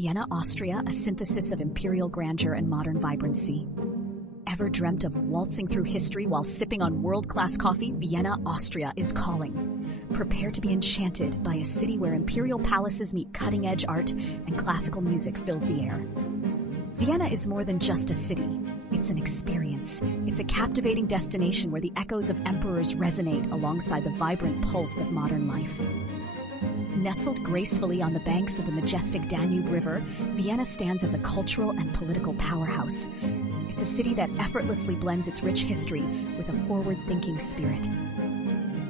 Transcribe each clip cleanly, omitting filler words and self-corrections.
Vienna, Austria, a synthesis of imperial grandeur and modern vibrancy. Ever dreamt of waltzing through history while sipping on world-class coffee? Vienna, Austria is calling. Prepare to be enchanted by a city where imperial palaces meet cutting-edge art and classical music fills the air. Vienna is more than just a city. It's an experience. It's a captivating destination where the echoes of emperors resonate alongside the vibrant pulse of modern life. Nestled gracefully on the banks of the majestic Danube River, Vienna stands as a cultural and political powerhouse. It's a city that effortlessly blends its rich history with a forward-thinking spirit.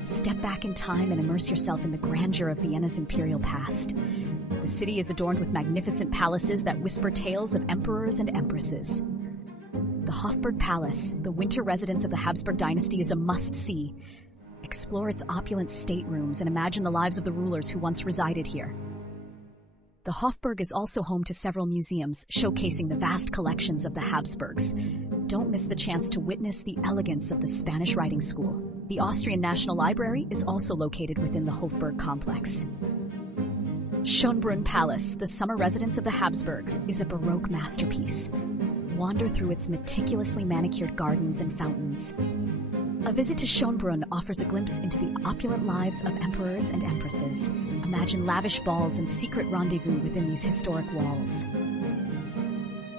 Step back in time and immerse yourself in the grandeur of Vienna's imperial past. The city is adorned with magnificent palaces that whisper tales of emperors and empresses. The Hofburg Palace, the winter residence of the Habsburg dynasty, is a must-see. Explore its opulent staterooms and imagine the lives of the rulers who once resided here. The Hofburg is also home to several museums, showcasing the vast collections of the Habsburgs. Don't miss the chance to witness the elegance of the Spanish riding school. The Austrian National Library is also located within the Hofburg complex. Schönbrunn Palace, the summer residence of the Habsburgs, is a Baroque masterpiece. Wander through its meticulously manicured gardens and fountains. A visit to Schönbrunn offers a glimpse into the opulent lives of emperors and empresses. Imagine lavish balls and secret rendezvous within these historic walls.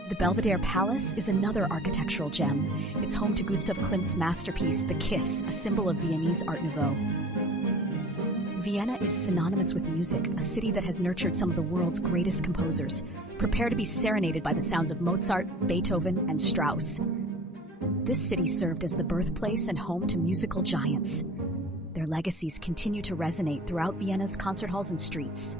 The Belvedere Palace is another architectural gem. It's home to Gustav Klimt's masterpiece, The Kiss, a symbol of Viennese Art Nouveau. Vienna is synonymous with music, a city that has nurtured some of the world's greatest composers. Prepare to be serenaded by the sounds of Mozart, Beethoven, and Strauss. This city served as the birthplace and home to musical giants. Their legacies continue to resonate throughout Vienna's concert halls and streets.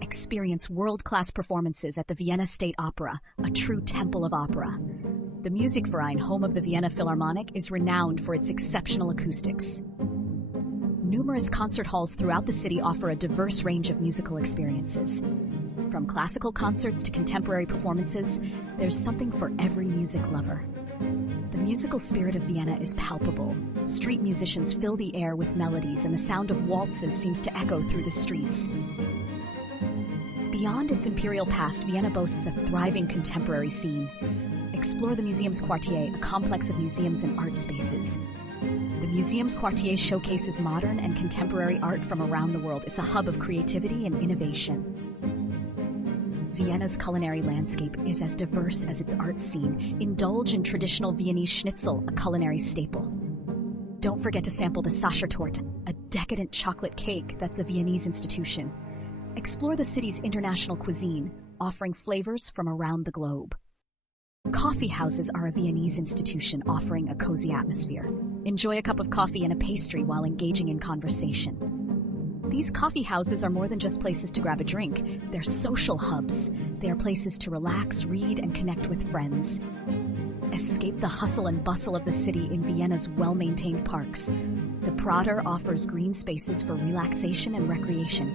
Experience world-class performances at the Vienna State Opera, a true temple of opera. The Musikverein, home of the Vienna Philharmonic, is renowned for its exceptional acoustics. Numerous concert halls throughout the city offer a diverse range of musical experiences. From classical concerts to contemporary performances, there's something for every music lover. The musical spirit of Vienna is palpable. Street musicians fill the air with melodies, and the sound of waltzes seems to echo through the streets. Beyond its imperial past, Vienna boasts a thriving contemporary scene. Explore the Museums Quartier, a complex of museums and art spaces. The Museums Quartier showcases modern and contemporary art from around the world. It's a hub of creativity and innovation. Vienna's culinary landscape is as diverse as its art scene. Indulge in traditional Viennese schnitzel, a culinary staple. Don't forget to sample the Sachertorte, a decadent chocolate cake that's a Viennese institution. Explore the city's international cuisine, offering flavors from around the globe. Coffee houses are a Viennese institution, offering a cozy atmosphere. Enjoy a cup of coffee and a pastry while engaging in conversation. These coffee houses are more than just places to grab a drink. They're social hubs. They are places to relax, read, and connect with friends. Escape the hustle and bustle of the city in Vienna's well-maintained parks. The Prater offers green spaces for relaxation and recreation.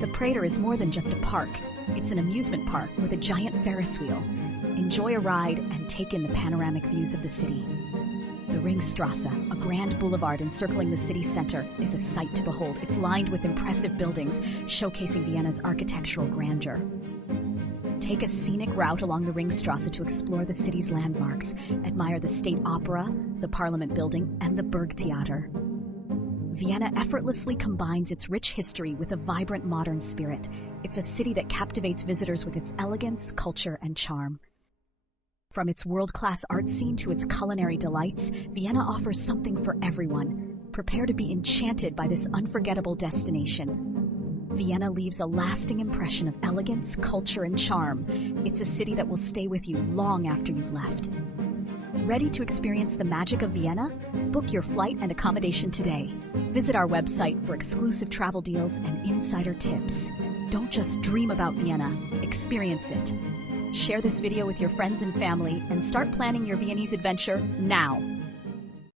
The Prater is more than just a park. It's an amusement park with a giant Ferris wheel. Enjoy a ride and take in the panoramic views of the city. The Ringstrasse, a grand boulevard encircling the city center, is a sight to behold. It's lined with impressive buildings, showcasing Vienna's architectural grandeur. Take a scenic route along the Ringstrasse to explore the city's landmarks. Admire the State Opera, the Parliament Building, and the Burgtheater. Vienna effortlessly combines its rich history with a vibrant modern spirit. It's a city that captivates visitors with its elegance, culture, and charm. From its world-class art scene to its culinary delights, Vienna offers something for everyone. Prepare to be enchanted by this unforgettable destination. Vienna leaves a lasting impression of elegance, culture, and charm. It's a city that will stay with you long after you've left. Ready to experience the magic of Vienna? Book your flight and accommodation today. Visit our website for exclusive travel deals and insider tips. Don't just dream about Vienna, experience it. Share this video with your friends and family and start planning your Viennese adventure now.